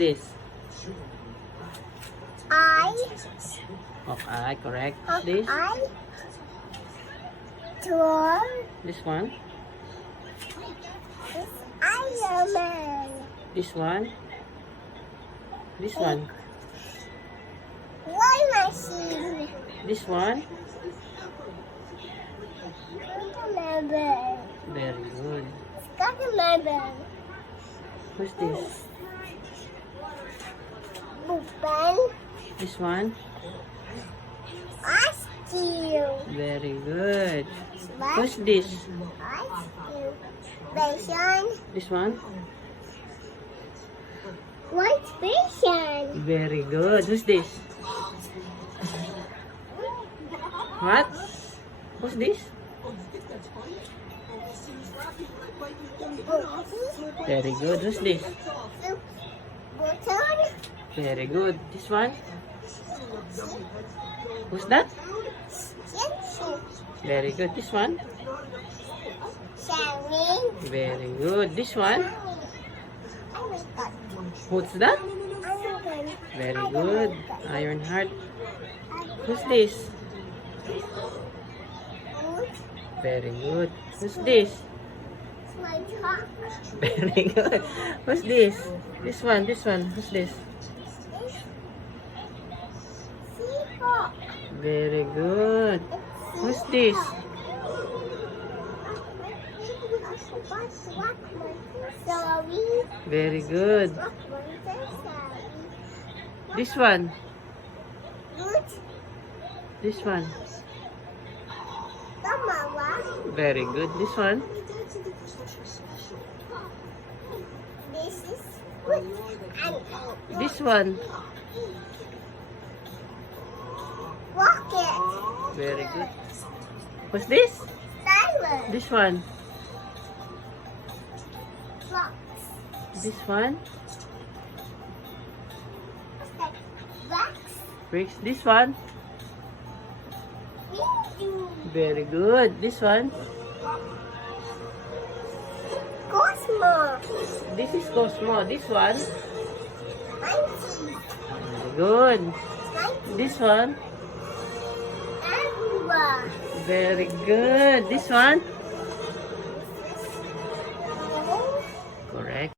this? I. Hawkeye, correct. What's this? I. Thor. This one? Is Iron Man. This one? This one? War Machine. This one? Spider-Man. Very good. Spider-Man. Who's this? Bupan. This one? Steel. Very good. Who's this? Steel. Vision. This one? What vision? Very good. Who's this? What? Who's this? Very good. Who's this? Button. Very good. This one? Who's that? Very good. This one? Shining. Very good. This one? What's that? Very good. Ironheart. Who's this? Very good. Who's this? Very good. Who's this? This one. This one. Who's this? Very good. Who's this? Very good. This one. This one. Very good. This one. This is good. This one. Rocket. Very good. What's this? Diamond. This one. Fox. This one. Wax. Bricks. This one. Window. Very good. This one. Cosmo. This is Cosmo. This one. Monkey. Very good. This one. Amber. Very good. This one.